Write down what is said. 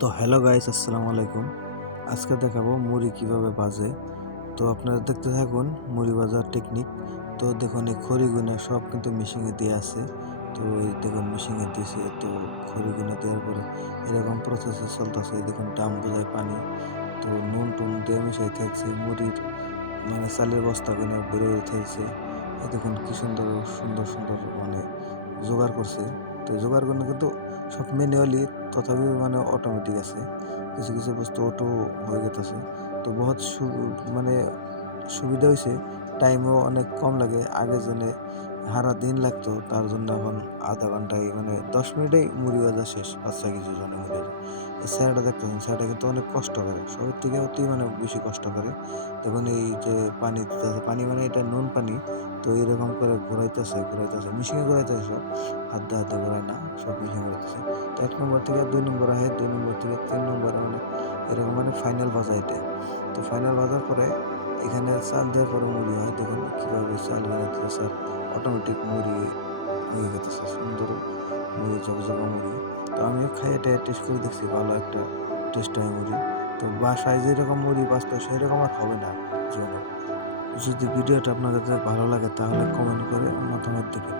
তো hello guys, আসসালামু আলাইকুম। আজকে দেখাবো মুড়ি কিভাবে ভাজে। তো আপনারা দেখতে থাকুন মুড়ি ভাজার টেকনিক। তো দেখুন এই খড়িগুলো সব কিন্তু মেশিনে দিয়ে আছে। তো এই দেখুন মেশিনে দিয়েছে, তো খড়িগুলো দেওয়ার পরে এরকম প্রসেসে চলতেছে। দেখুন ড্রাম বোঝায় পানি, তো নুন টুন দিয়ে মিশাই থাকছে মুড়ির, মানে চালের বস্তাগুলো ভরে উঠেছে। এই দেখুন কি সুন্দর সুন্দর সুন্দর মানে জোগাড় করছে। তো এই জোগাড়গুলো কিন্তু সব ম্যানুয়ালি, তথাপিও মানে অটোমেটিক আছে। কিছু কিছু বস্তু অটো হয়ে গেতেছে। তো বহুত মানে সুবিধা হইছে। টাইমও অনেক কম লাগে। আগে জেনে সারা দিন লাগতো, তার জন্য এখন আধা ঘন্টায় মানে ১০ মিনিটেই মুড়ি ভাজা শেষ। ৫-৬ কেজি ওজনের মুড়ি ভাজা। এই স্যারেটা দেখতেছেন, স্যারেটা কিন্তু অনেক কষ্ট করে। সবের থেকে অতি মানে বেশি কষ্ট করে। দেখুন এই যে পানি দিতেছে, পানি মানে এটা নুন পানি। তো এরকম করে ঘুরাইতেছে, ঘুরাইতেছে। মেশিনে ঘুরাইতেছে সব। হাত দিয়ে ঘুরায় না, সব মেশিনে ঘুরাইতেছে। তো ১ নম্বর থেকে ২ নম্বর আহে, ২ নম্বর থেকে ৩ নম্বরে মানে এরকম মানে ফাইনাল ভাজা এটা। তো ফাইনাল ভাজার পরে এখানে চাল দেওয়ার পরে মুড়ি হয়। দেখুন কিভাবে চাল গাড়া দিতেছে আর অটোমেটিক মুড়ি হয়ে গেতেছে। সুন্দর মুড়ি, ঝকঝকা মুড়ি। তো আমিও খাইয়ে টাইয়ে টেস্ট করে দেখছি, ভালো একটা টেস্ট হয় মুড়ি। তো বাসায় যেরকম মুড়ি বাঁচতো সেরকম আর হবে না জীবনেও। যদি ভিডিওটা আপনার কাছে ভালো লাগে তাহলে কমেন্ট করে মতামত দিবেন।